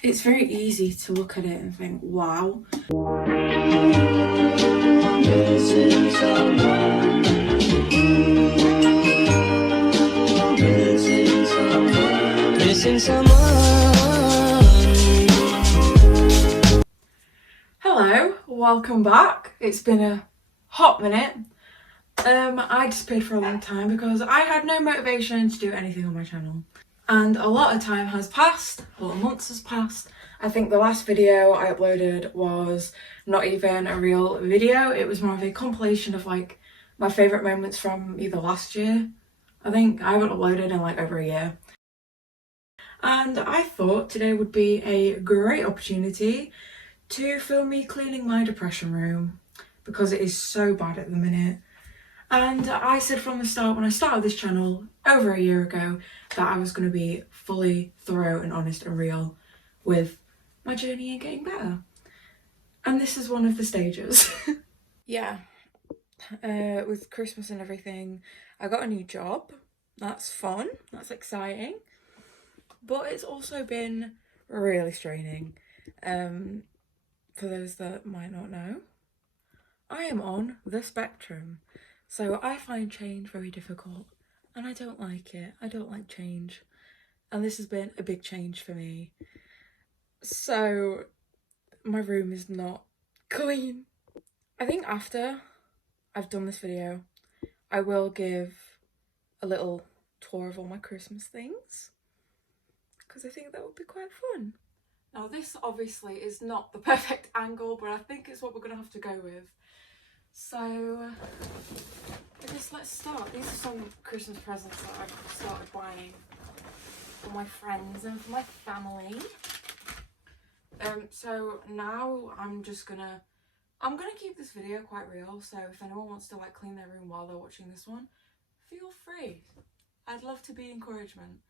It's very easy to look at it and think, wow. Missing someone. Missing someone. Missing someone. Hello, welcome back. It's been a hot minute. I disappeared for a long time because I had no motivation to do anything on my channel. And a lot of time has passed, a lot of months has passed. I think the last video I uploaded was not even a real video. It was more of a compilation of like my favourite moments from either last year. I think I haven't uploaded in like over a year. And I thought today would be a great opportunity to film me cleaning my depression room because it is so bad at the minute. And I said from the start when I started this channel over a year ago that I was going to be fully thorough and honest and real with my journey in getting better. And this is one of the stages. Yeah, with Christmas and everything, I got a new job. That's fun, that's exciting. But it's also been really straining. For those that might not know, I am on the spectrum. So I find change very difficult and I don't like it. I don't like change. And this has been a big change for me. So my room is not clean. I think after I've done this video, I will give a little tour of all my Christmas things because I think that would be quite fun. Now this obviously is not the perfect angle, but I think it's what we're going to have to go with. So I guess let's start. These are some Christmas presents that I've started buying for my friends and for my family. So now I'm gonna keep this video quite real, so if anyone wants to like clean their room while they're watching this one, feel free. I'd love to be encouragement.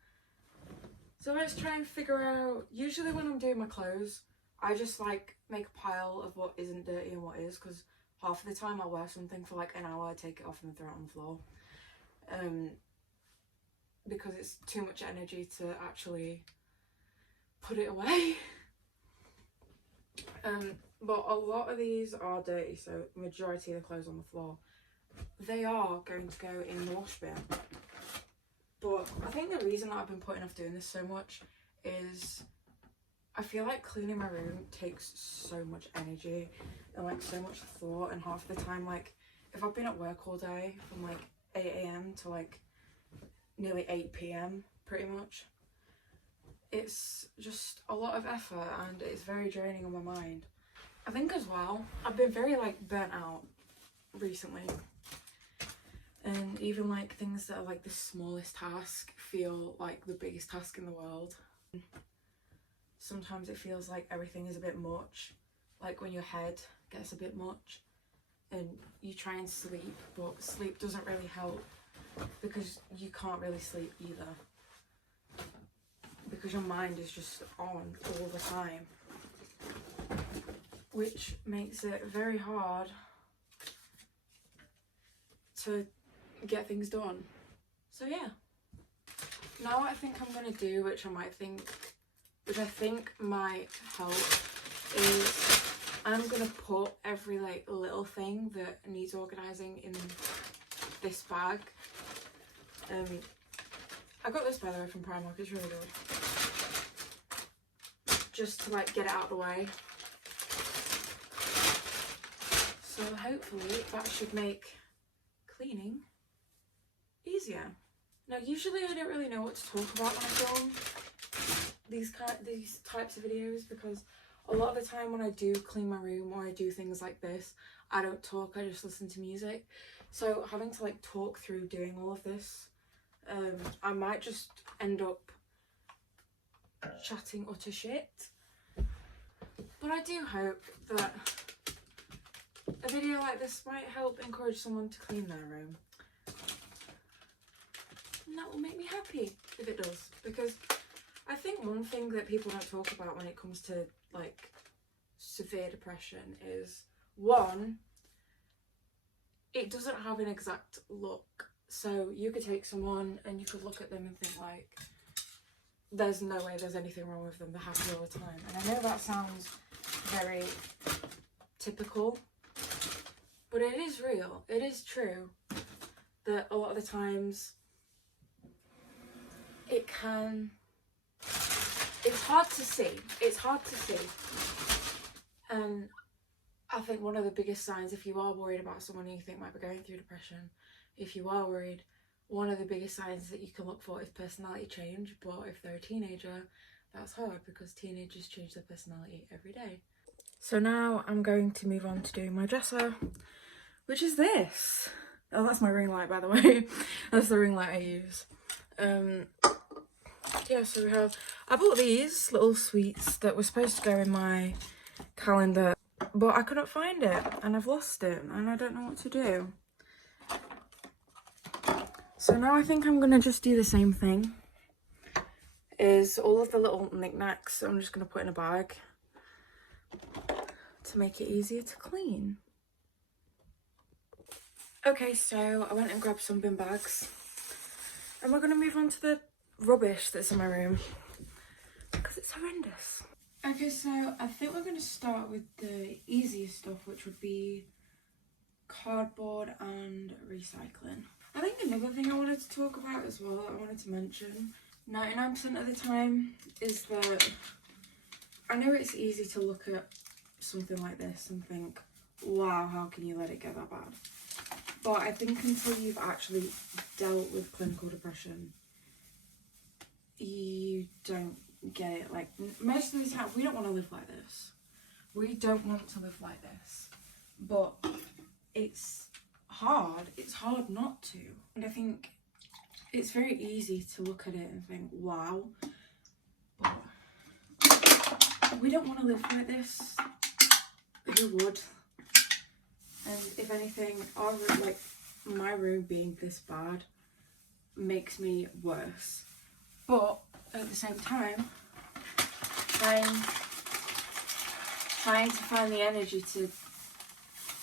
So let's try and figure out, usually when I'm doing my clothes, I just like make a pile of what isn't dirty and what is, because half of the time I'll wear something for like an hour, take it off and throw it on the floor. Because it's too much energy to actually put it away. But a lot of these are dirty, so the majority of the clothes on the floor, they are going to go in the wash bin. But I think the reason that I've been putting off doing this so much is I feel like cleaning my room takes so much energy and like so much thought, and half the time, like if I've been at work all day from like 8 AM to like nearly 8 PM pretty much, it's just a lot of effort and it's very draining on my mind. I think as well, I've been very like burnt out recently, and even like things that are like the smallest task feel like the biggest task in the world. Sometimes it feels like everything is a bit much, like when your head gets a bit much and you try and sleep, but sleep doesn't really help because you can't really sleep either, because your mind is just on all the time, which makes it very hard to get things done. So yeah, now what I think I'm gonna do, which I think might help, is I'm gonna put every like little thing that needs organising in this bag. I got this by the way from Primark, it's really good. Just to like get it out of the way. So hopefully that should make cleaning easier. Now usually I don't really know what to talk about when I film these types of videos, because a lot of the time when I do clean my room or I do things like this, I don't talk, I just listen to music. So having to like talk through doing all of this, I might just end up chatting utter shit. But I do hope that a video like this might help encourage someone to clean their room. And that will make me happy if it does, because I think one thing that people don't talk about when it comes to like severe depression is, one, it doesn't have an exact look. So you could take someone and you could look at them and think like, there's no way there's anything wrong with them. They're happy all the time. And I know that sounds very typical, but it is real. It is true that a lot of the times it's hard to see. It's hard to see. And I think one of the biggest signs, if you are worried about someone you think might be going through depression, if you are worried, one of the biggest signs that you can look for is personality change. But if they're a teenager, that's hard because teenagers change their personality every day. So now I'm going to move on to doing my dresser, which is this. Oh, that's my ring light, by the way. That's the ring light I use. Yeah, so I bought these little sweets that were supposed to go in my calendar, but I couldn't find it and I've lost it and I don't know what to do. So now I think I'm gonna just do the same thing. Is all of the little knickknacks I'm just gonna put in a bag to make it easier to clean. Okay, so I went and grabbed some bin bags and we're gonna move on to the rubbish that's in my room because it's horrendous. Okay, so I think we're gonna start with the easiest stuff, which would be cardboard and recycling. I think another thing I wanted to talk about as well, I wanted to mention, 99% of the time, is that I know it's easy to look at something like this and think, wow, how can you let it get that bad? But I think until you've actually dealt with clinical depression, you don't get it. Like, most of the time, we don't want to live like this. We don't want to live like this. But it's hard. It's hard not to. And I think it's very easy to look at it and think, wow. But we don't want to live like this. Who would? And if anything, our room, like my room being this bad makes me worse. But at the same time, I'm trying to find the energy to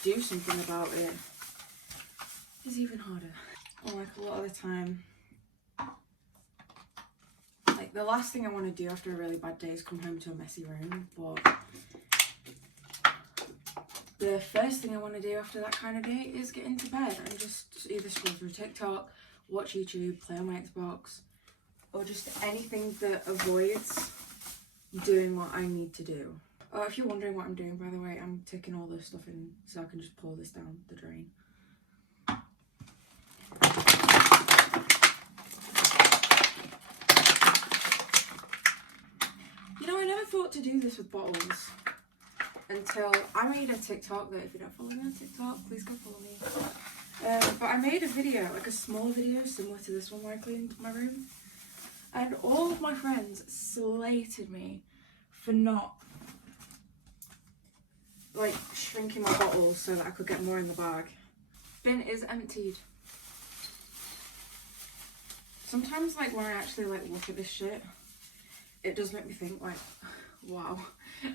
do something about it is even harder. Or like a lot of the time, like the last thing I want to do after a really bad day is come home to a messy room, but the first thing I want to do after that kind of day is get into bed and just either scroll through TikTok, watch YouTube, play on my Xbox, or just anything that avoids doing what I need to do. Oh, if you're wondering what I'm doing, by the way, I'm taking all this stuff in so I can just pour this down the drain. You know, I never thought to do this with bottles until I made a TikTok that if you don't follow me on TikTok, please go follow me. But I made a video, like a small video similar to this one where I cleaned my room. And all of my friends slated me for not like shrinking my bottles so that I could get more in the bag. Bin is emptied. Sometimes like when I actually like look at this shit, it does make me think like, wow,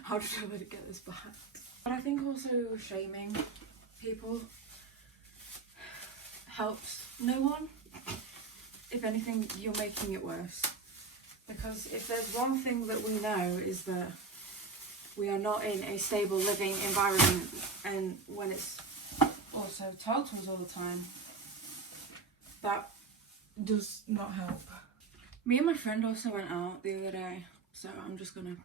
how did I let it get this bad? But I think also shaming people helps no one. If anything, you're making it worse. Because if there's one thing that we know is that we are not in a stable living environment, and when it's also told to us all the time, that does not help. Me and my friend also went out the other day, so I'm just gonna,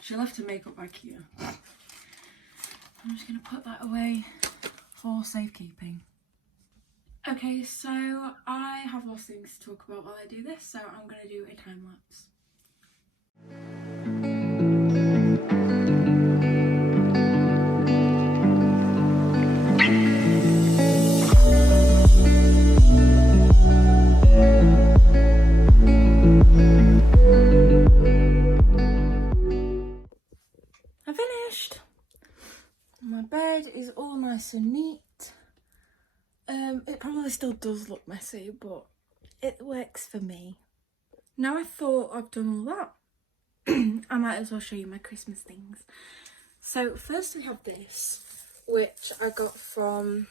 she left her makeup back here. I'm just gonna put that away for safekeeping. Okay, so I have lots of things to talk about while I do this, so I'm going to do a time lapse. I'm finished. My bed is all nice and neat. It probably still does look messy, but it works for me. Now I thought I've done all that, I might as well show you my Christmas things. So first we have this, which I got from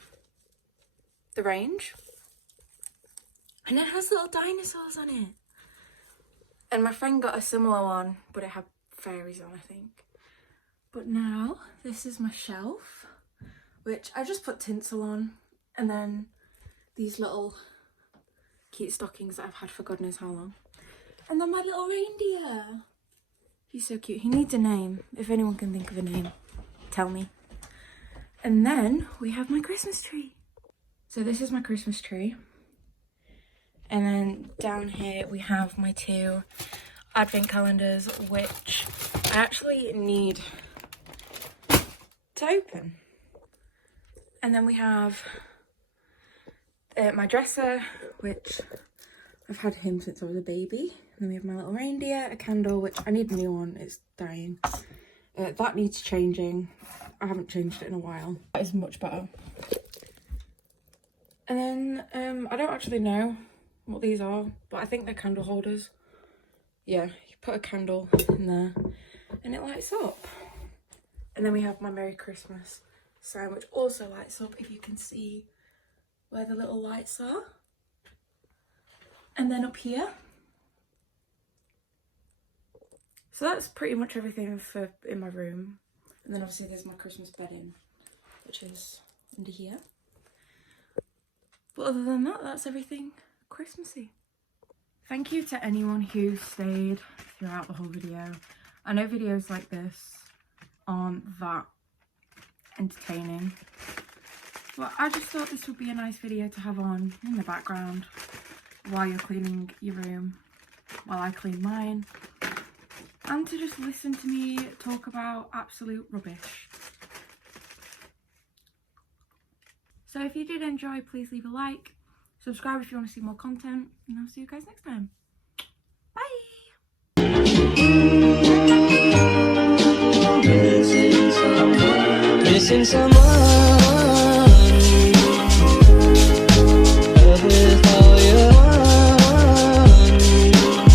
the range, and it has little dinosaurs on it. And my friend got a similar one, but it had fairies on, I think. But now, this is my shelf, which I just put tinsel on. And then these little cute stockings that I've had for God knows how long. And then my little reindeer. He's so cute. He needs a name. If anyone can think of a name, tell me. And then we have my Christmas tree. So this is my Christmas tree. And then down here we have my 2 advent calendars, which I actually need to open. And then we have my dresser, which I've had him since I was a baby. And then we have my little reindeer, a candle, which I need a new one, it's dying. That needs changing. I haven't changed it in a while. That is much better. And then I don't actually know what these are, but I think they're candle holders. Yeah, you put a candle in there and it lights up. And then we have my Merry Christmas sign, which also lights up, if you can see where the little lights are. And then up here. So that's pretty much everything for in my room. And then obviously there's my Christmas bedding, which is under here. But other than that, that's everything Christmassy. Thank you to anyone who stayed throughout the whole video. I know videos like this aren't that entertaining, but I just thought this would be a nice video to have on in the background while you're cleaning your room, while I clean mine, and to just listen to me talk about absolute rubbish. So if you did enjoy, please leave a like, subscribe if you want to see more content, and I'll see you guys next time. Bye! Missing someone.